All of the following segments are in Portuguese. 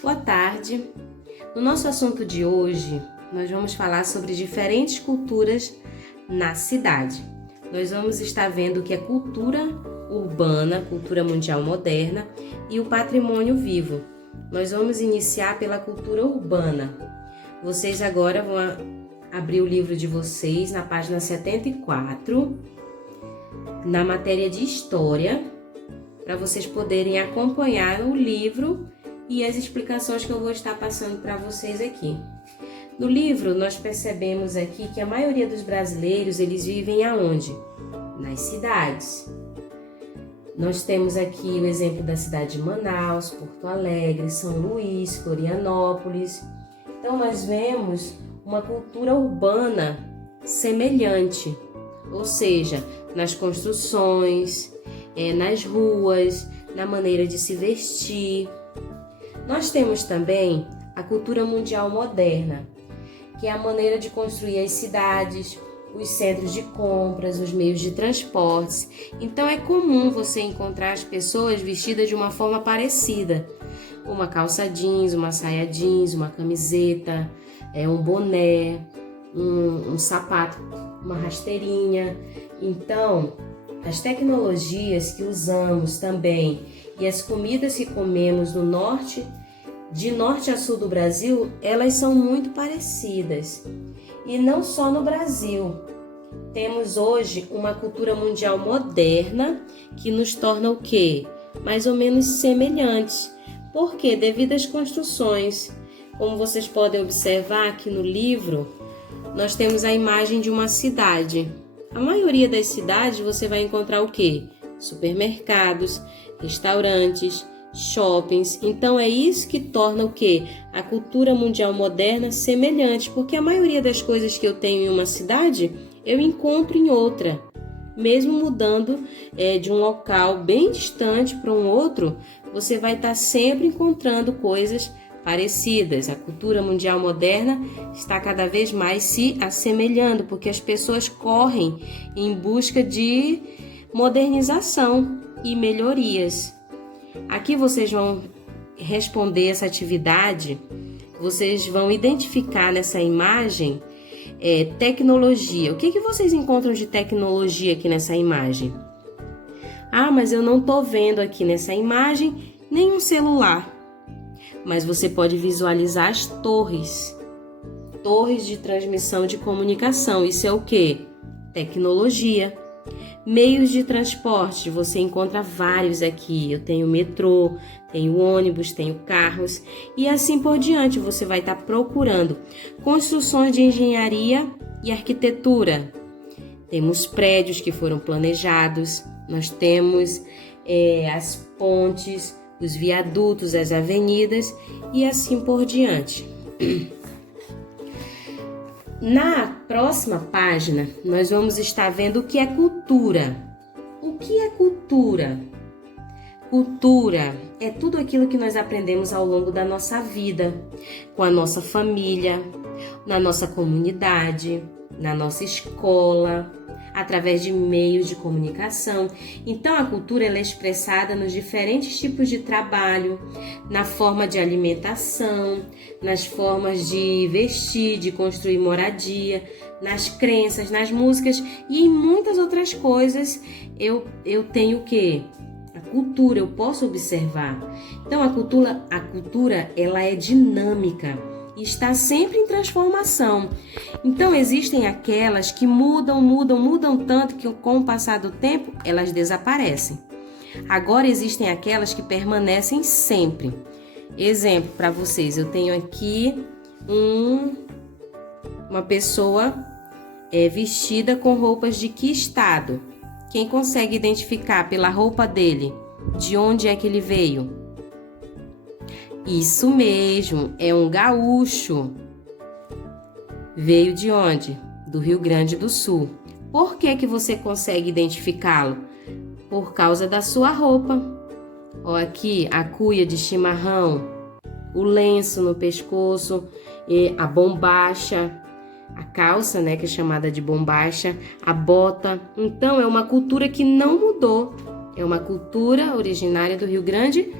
Boa tarde. No nosso assunto de hoje, nós vamos falar sobre diferentes culturas na cidade. Nós vamos estar vendo o que é cultura urbana, cultura mundial moderna e o patrimônio vivo. Nós vamos iniciar pela cultura urbana. Vocês agora vão abrir o livro de vocês na página 74, na matéria de História, para vocês poderem acompanhar o livro e as explicações que eu vou estar passando para vocês aqui. No livro, nós percebemos aqui que a maioria dos brasileiros, eles vivem aonde? Nas cidades. Nós temos aqui o exemplo da cidade de Manaus, Porto Alegre, São Luís, Florianópolis. Então, nós vemos uma cultura urbana semelhante, ou seja, nas construções, nas ruas, na maneira de se vestir. Nós temos também a cultura mundial moderna, que é a maneira de construir as cidades, os centros de compras, os meios de transportes. Então é comum você encontrar as pessoas vestidas de uma forma parecida. Uma calça jeans, uma saia jeans, uma camiseta, um boné, um sapato, uma rasteirinha. Então, as tecnologias que usamos também e as comidas que comemos no norte, de norte a sul do Brasil, elas são muito parecidas. E não só no Brasil. Temos hoje uma cultura mundial moderna que nos torna o quê? Mais ou menos semelhantes. Por quê? Devido às construções. Como vocês podem observar aqui no livro, nós temos a imagem de uma cidade. A maioria das cidades você vai encontrar o quê? Supermercados, restaurantes, shoppings. Então é isso que torna o quê? A cultura mundial moderna semelhante, porque a maioria das coisas que eu tenho em uma cidade, eu encontro em outra. Mesmo mudando de um local bem distante para um outro, você vai estar sempre encontrando coisas parecidas. A cultura mundial moderna está cada vez mais se assemelhando, porque as pessoas correm em busca de modernização e melhorias. Aqui vocês vão responder essa atividade, vocês vão identificar nessa imagem tecnologia. O que vocês encontram de tecnologia aqui nessa imagem? Ah, mas eu não estou vendo aqui nessa imagem nenhum celular. Mas você pode visualizar as torres. Torres de transmissão de comunicação. Isso é o quê? Tecnologia. Meios de transporte, você encontra vários aqui. Eu tenho metrô, tenho ônibus, tenho carros e assim por diante. Você vai estar procurando construções de engenharia e arquitetura. Temos prédios que foram planejados, nós temos as pontes, os viadutos, as avenidas e assim por diante. Na próxima página, nós vamos estar vendo o que é cultura. O que é cultura? Cultura é tudo aquilo que nós aprendemos ao longo da nossa vida, com a nossa família, na nossa comunidade, na nossa escola, através de meios de comunicação. Então, a cultura ela é expressada nos diferentes tipos de trabalho, na forma de alimentação, nas formas de vestir, de construir moradia, nas crenças, nas músicas e em muitas outras coisas eu tenho o quê? A cultura, eu posso observar. Então, a cultura ela é dinâmica. Está sempre em transformação. Então, existem aquelas que mudam tanto que com o passar do tempo, elas desaparecem. Agora, existem aquelas que permanecem sempre. Exemplo para vocês, eu tenho aqui uma pessoa vestida com roupas de que estado? Quem consegue identificar pela roupa dele de onde é que ele veio? Isso mesmo, é um gaúcho. Veio de onde? Do Rio Grande do Sul. Por que você consegue identificá-lo? Por causa da sua roupa. Ó, aqui a cuia de chimarrão, o lenço no pescoço, a bombacha, a calça, né, que é chamada de bombacha, a bota. Então, é uma cultura que não mudou. É uma cultura originária do Rio Grande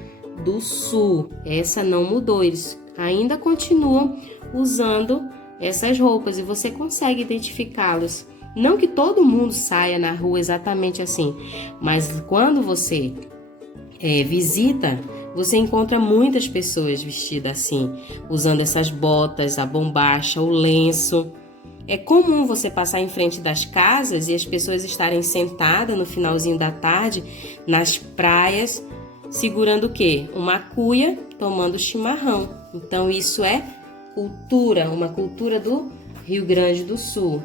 do Sul. Essa não mudou, eles ainda continuam usando essas roupas e você consegue identificá-los. Não que todo mundo saia na rua exatamente assim, mas quando você visita, você encontra muitas pessoas vestidas assim, usando essas botas, a bombacha, o lenço. É comum você passar em frente das casas e as pessoas estarem sentadas no finalzinho da tarde nas praias, segurando o quê? Uma cuia, tomando chimarrão. Então isso é cultura, uma cultura do Rio Grande do Sul.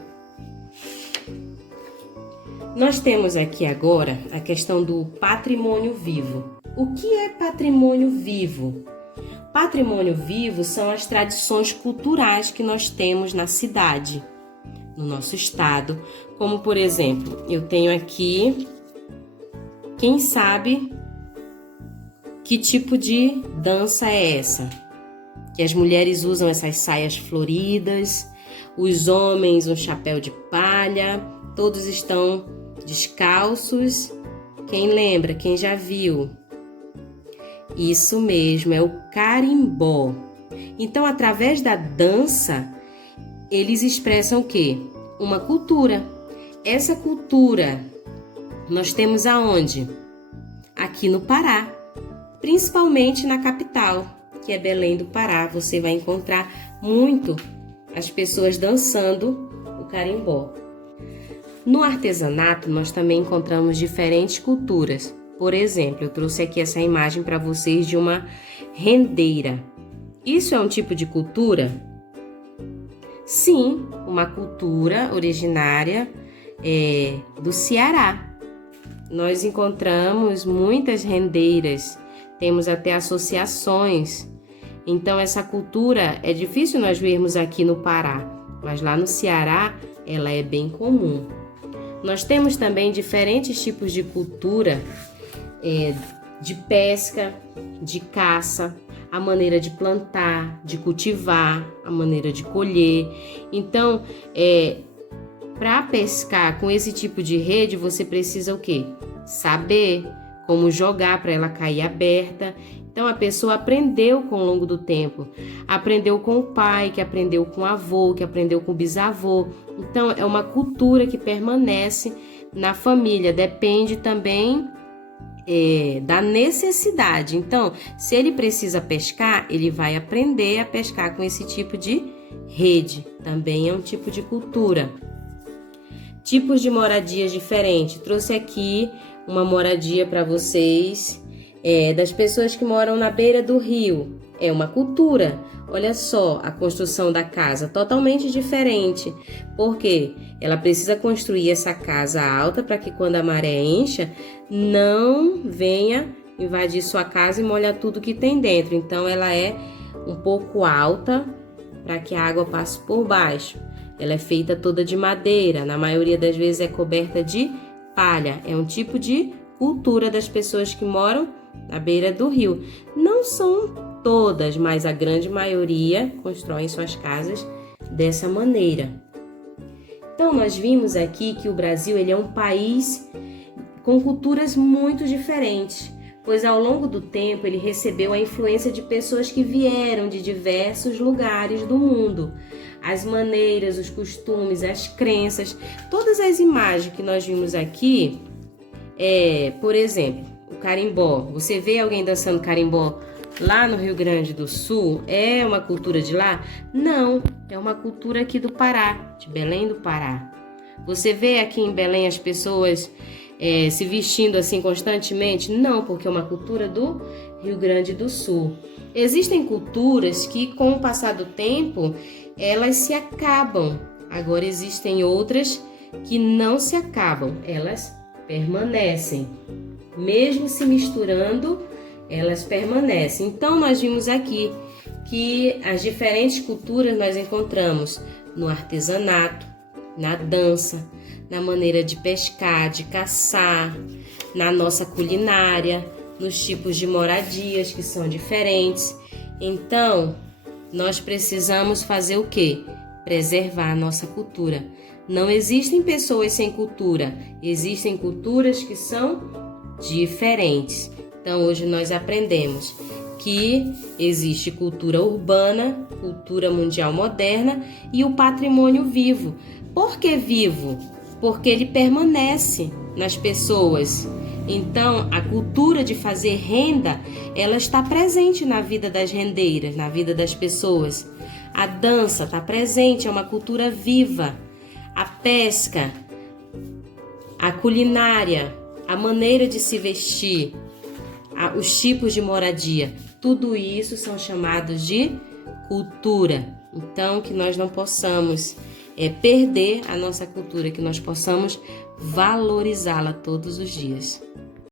Nós temos aqui agora a questão do patrimônio vivo. O que é patrimônio vivo? Patrimônio vivo são as tradições culturais que nós temos na cidade, no nosso estado. Como, por exemplo, eu tenho aqui, quem sabe que tipo de dança é essa? Que as mulheres usam essas saias floridas, os homens um chapéu de palha, todos estão descalços. Quem lembra? Quem já viu? Isso mesmo, é o carimbó. Então, através da dança, eles expressam o quê? Uma cultura. Essa cultura nós temos aonde? Aqui no Pará, principalmente na capital, que é Belém do Pará. Você vai encontrar muito as pessoas dançando o carimbó. No artesanato, nós também encontramos diferentes culturas. Por exemplo, eu trouxe aqui essa imagem para vocês de uma rendeira. Isso é um tipo de cultura? Sim, uma cultura originária do Ceará. Nós encontramos muitas rendeiras, temos até associações. Então, essa cultura é difícil nós vermos aqui no Pará, mas lá no Ceará ela é bem comum. Nós temos também diferentes tipos de cultura, de pesca, de caça, a maneira de plantar, de cultivar, a maneira de colher. Então, para pescar com esse tipo de rede, você precisa o quê? Saber como jogar para ela cair aberta. Então, a pessoa aprendeu com o longo do tempo. Aprendeu com o pai, que aprendeu com o avô, que aprendeu com o bisavô. Então, é uma cultura que permanece na família. Depende também da necessidade. Então, se ele precisa pescar, ele vai aprender a pescar com esse tipo de rede. Também é um tipo de cultura. Tipos de moradias diferentes. Trouxe aqui uma moradia para vocês, das pessoas que moram na beira do rio. É uma cultura. Olha só a construção da casa, totalmente diferente. Por quê? Ela precisa construir essa casa alta para que quando a maré encha, não venha invadir sua casa e molhar tudo que tem dentro. Então, ela é um pouco alta para que a água passe por baixo. Ela é feita toda de madeira, na maioria das vezes é coberta de palha. É um tipo de cultura das pessoas que moram na beira do rio. Não são todas, mas a grande maioria constroem suas casas dessa maneira. Então, nós vimos aqui que o Brasil ele é um país com culturas muito diferentes, pois ao longo do tempo ele recebeu a influência de pessoas que vieram de diversos lugares do mundo. As maneiras, os costumes, as crenças, todas as imagens que nós vimos aqui, por exemplo, o carimbó. Você vê alguém dançando carimbó lá no Rio Grande do Sul? É uma cultura de lá? Não, é uma cultura aqui do Pará, de Belém do Pará. Você vê aqui em Belém as pessoas se vestindo assim constantemente? Não, porque é uma cultura do Rio Grande do Sul. Existem culturas que, com o passar do tempo, elas se acabam. Agora existem outras que não se acabam, elas permanecem. Mesmo se misturando, elas permanecem. Então, nós vimos aqui que as diferentes culturas nós encontramos no artesanato, na dança, na maneira de pescar, de caçar, na nossa culinária, nos tipos de moradias que são diferentes. Então, nós precisamos fazer o quê? Preservar a nossa cultura. Não existem pessoas sem cultura, existem culturas que são diferentes. Então, hoje nós aprendemos que existe cultura urbana, cultura mundial moderna e o patrimônio vivo. Por que vivo? Porque ele permanece nas pessoas. Então, a cultura de fazer renda, ela está presente na vida das rendeiras, na vida das pessoas. A dança está presente, é uma cultura viva. A pesca, a culinária, a maneira de se vestir, os tipos de moradia, tudo isso são chamados de cultura. Então, que nós não possamos perder a nossa cultura, que nós possamos valorizá-la todos os dias.